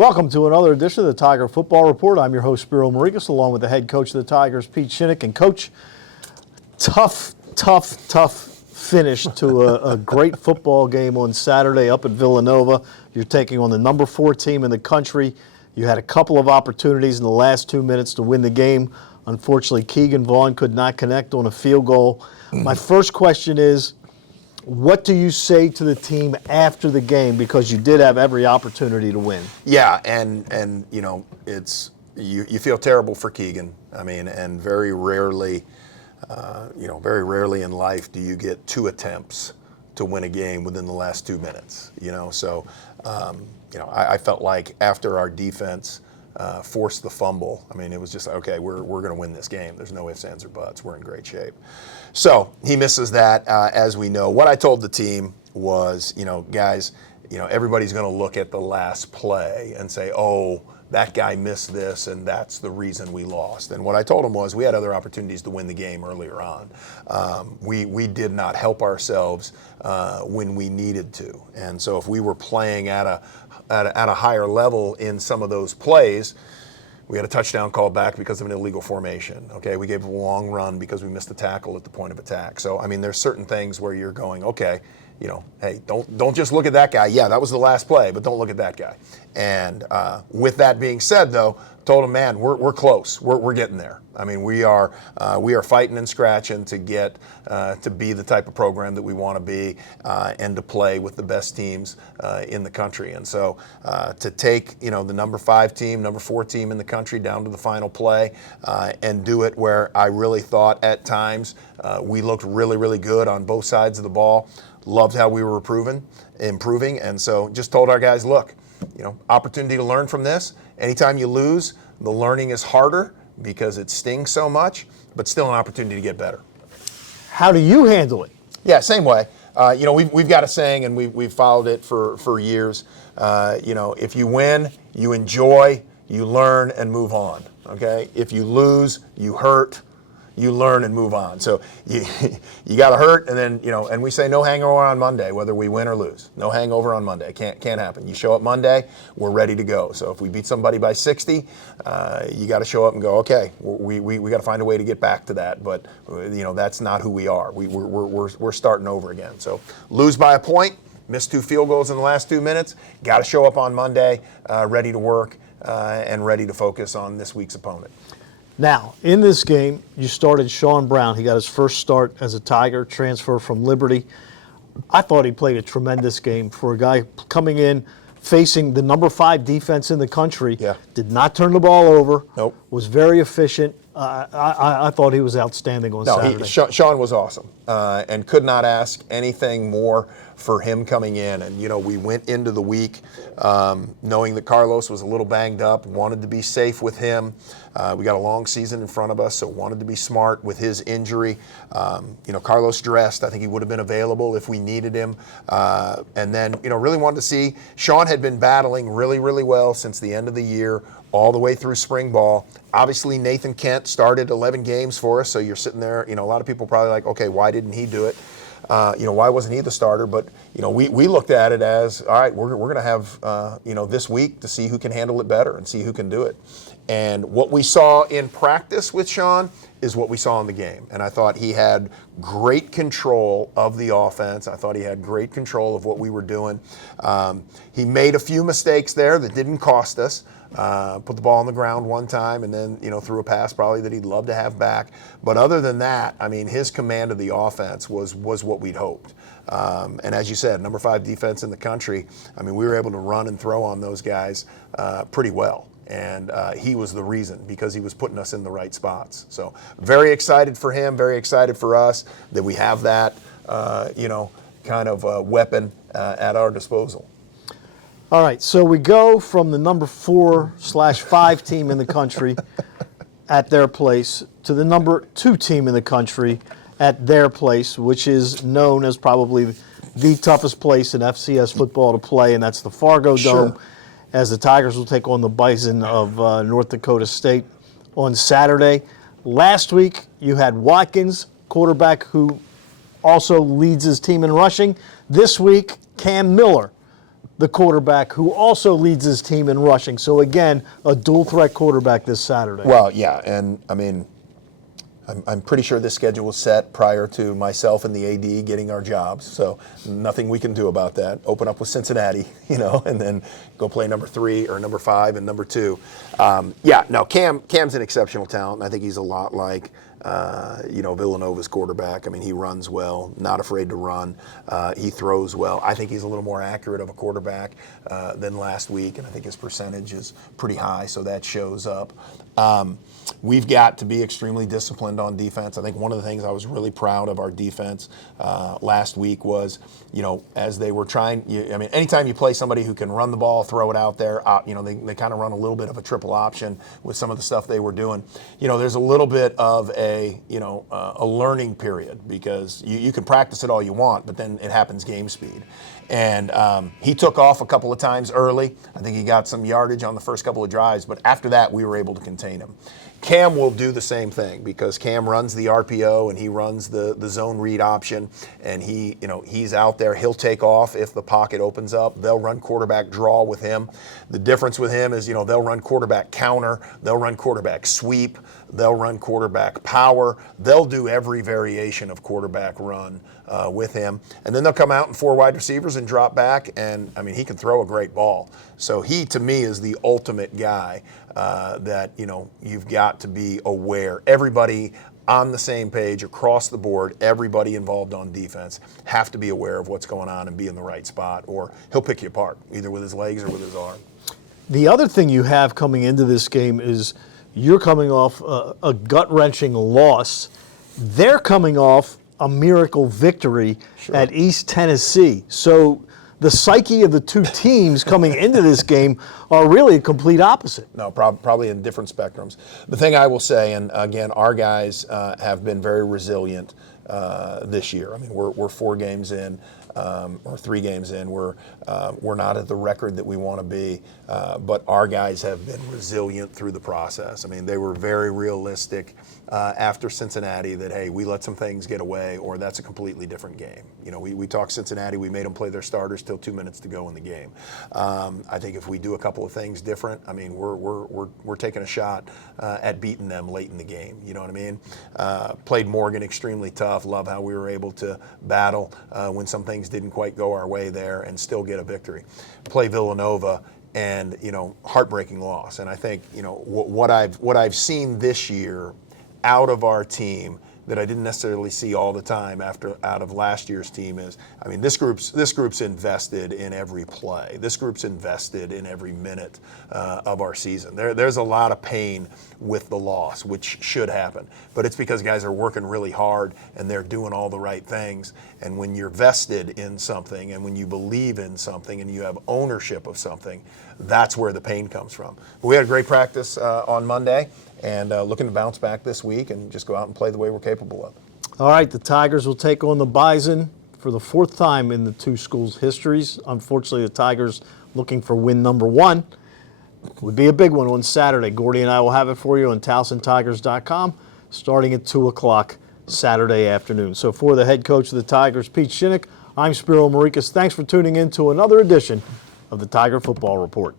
Welcome to another edition of the Tiger Football Report. I'm your host, Spiro Marikas, along with the head coach of the Tigers, Pete Shinnick. And Coach, tough finish to a great football game on Saturday up at Villanova. You're taking on the number 4 team in the country. You had a couple of opportunities in the last 2 minutes to win the game. Unfortunately, Keegan Vaughn could not connect on a field goal. My first question is, what do you say to the team after the game, because you did have every opportunity to win? Yeah, and you know, it's you feel terrible for Keegan. I mean, and very rarely in life do you get 2 attempts to win a game within the last 2 minutes. So I felt like after our defense forced the fumble, I mean, it was just, okay, we're going to win this game. There's no ifs, ands, or buts. We're in great shape. So he misses that, as we know. What I told the team was, guys, everybody's going to look at the last play and say, oh, that guy missed this, and that's the reason we lost. And what I told him was, we had other opportunities to win the game earlier on. We did not help ourselves when we needed to. And so if we were playing at a higher level in some of those plays, we had a touchdown called back because of an illegal formation. Okay, we gave a long run because we missed a tackle at the point of attack. So I mean, there's certain things where you're going, okay, hey, don't just look at that guy. Yeah, that was the last play, but don't look at that guy. And with that being said, though, told him, man, we're close. We're getting there. I mean, we are fighting and scratching to get to be the type of program that we want to be and to play with the best teams in the country. And so to take the number 5 team, number 4 team in the country down to the final play and do it where I really thought at times we looked really, really good on both sides of the ball. Loved how we were improving, and so just told our guys, look, opportunity to learn from this. Anytime you lose, the learning is harder because it stings so much, but still an opportunity to get better. How do you handle it? Yeah, same way. We've got a saying, and we've followed it for years. If you win, you enjoy, you learn, and move on. Okay? If you lose, you hurt, you learn, and move on. So you got to hurt, and then and we say no hangover on Monday, whether we win or lose. No hangover on Monday. Can't happen. You show up Monday, we're ready to go. So if we beat somebody by 60, you got to show up and go, okay, we got to find a way to get back to that. But that's not who we are. We're starting over again. So lose by a point, missed 2 field goals in the last 2 minutes. Got to show up on Monday, ready to work and ready to focus on this week's opponent. Now, in this game, you started Shawn Brown. He got his first start as a Tiger, transfer from Liberty. I thought he played a tremendous game for a guy coming in, facing the number 5 defense in the country. Yeah. Did not turn the ball over. Nope. Was very efficient. I thought he was outstanding on Saturday. Shawn was awesome and could not ask anything more for him coming in. And, we went into the week knowing that Carlos was a little banged up, wanted to be safe with him. We got a long season in front of us, so wanted to be smart with his injury. Carlos dressed. I think he would have been available if we needed him. And then, really wanted to see. Shawn had been battling really, really well since the end of the year, all the way through spring ball. Obviously, Nathan Kent started 11 games for us, so you're sitting there, a lot of people probably like, okay, why didn't he do it? Why wasn't he the starter? But, we looked at it as, all right, we're going to have, this week to see who can handle it better and see who can do it. And what we saw in practice with Shawn is what we saw in the game. And I thought he had great control of the offense. I thought he had great control of what we were doing. He made a few mistakes there that didn't cost us. Put the ball on the ground one time and then, threw a pass probably that he'd love to have back. But other than that, I mean, his command of the offense was what we'd hoped. And as you said, number 5 defense in the country, I mean, we were able to run and throw on those guys pretty well. And he was the reason, because he was putting us in the right spots. So very excited for him, very excited for us that we have that, kind of weapon at our disposal. All right, so we go from the number 4/5 team in the country at their place to the number 2 team in the country at their place, which is known as probably the toughest place in FCS football to play, and that's the Fargo Dome, as the Tigers will take on the Bison of North Dakota State on Saturday. Last week, you had Watkins, quarterback who also leads his team in rushing. This week, Cam Miller, the quarterback who also leads his team in rushing. So again, a dual threat quarterback this Saturday. Well, yeah, and I mean, I'm pretty sure this schedule was set prior to myself and the AD getting our jobs, so nothing we can do about that. Open up with Cincinnati, and then go play number 3 or number 5 and number 2. Cam's an exceptional talent. I think he's a lot like Villanova's quarterback. I mean, he runs well, not afraid to run. He throws well. I think he's a little more accurate of a quarterback than last week, and I think his percentage is pretty high, so that shows up. We've got to be extremely disciplined on defense. I think one of the things I was really proud of our defense last week was, as they were trying, anytime you play somebody who can run the ball, throw it out there, they kind of run a little bit of a triple option with some of the stuff they were doing. There's a little bit of a learning period because you can practice it all you want, but then it happens game speed. And he took off a couple of times early. I think he got some yardage on the first couple of drives, but after that, we were able to contain him. Cam will do the same thing because Cam runs the RPO and he runs the zone read option, and he's out there. He'll take off if the pocket opens up. They'll run quarterback draw with him. The difference with him is, they'll run quarterback counter, they'll run quarterback sweep, they'll run quarterback power. They'll do every variation of quarterback run with him. And then they'll come out in 4 wide receivers and drop back, and he can throw a great ball. So he, to me, is the ultimate guy that you've got to be aware. Everybody on the same page across the board, everybody involved on defense have to be aware of what's going on and be in the right spot, or he'll pick you apart, either with his legs or with his arm. The other thing you have coming into this game is you're coming off a gut-wrenching loss. They're coming off a miracle victory at East Tennessee. So the psyche of the two teams coming into this game are really a complete opposite. No, probably in different spectrums. The thing I will say, and again, our guys have been very resilient this year. I mean, we're 4 games in, or 3 games in. We're not at the record that we want to be, but our guys have been resilient through the process. I mean, they were very realistic after Cincinnati that, hey, we let some things get away, or that's a completely different game. We talked Cincinnati. We made them play their starters till 2 minutes to go in the game. I think if we do a couple of things different, I mean, we're taking a shot at beating them late in the game. You know what I mean? Played Morgan extremely tough. Love how we were able to battle when some things didn't quite go our way there and still get a victory. Play Villanova, and heartbreaking loss. And I think what I've seen this year out of our team that I didn't necessarily see all the time out of last year's team is, I mean, this group's invested in every play. This group's invested in every minute of our season. There's a lot of pain with the loss, which should happen, but it's because guys are working really hard and they're doing all the right things. And when you're vested in something and when you believe in something and you have ownership of something, that's where the pain comes from. But we had a great practice on Monday, and looking to bounce back this week and just go out and play the way we're capable of. All right, the Tigers will take on the Bison for the 4th time in the two schools' histories. Unfortunately, the Tigers looking for win number 1. Would be a big one on Saturday. Gordy and I will have it for you on TowsonTigers.com starting at 2 o'clock Saturday afternoon. So for the head coach of the Tigers, Pete Shinnick, I'm Spiro Marikas. Thanks for tuning in to another edition of the Tiger Football Report.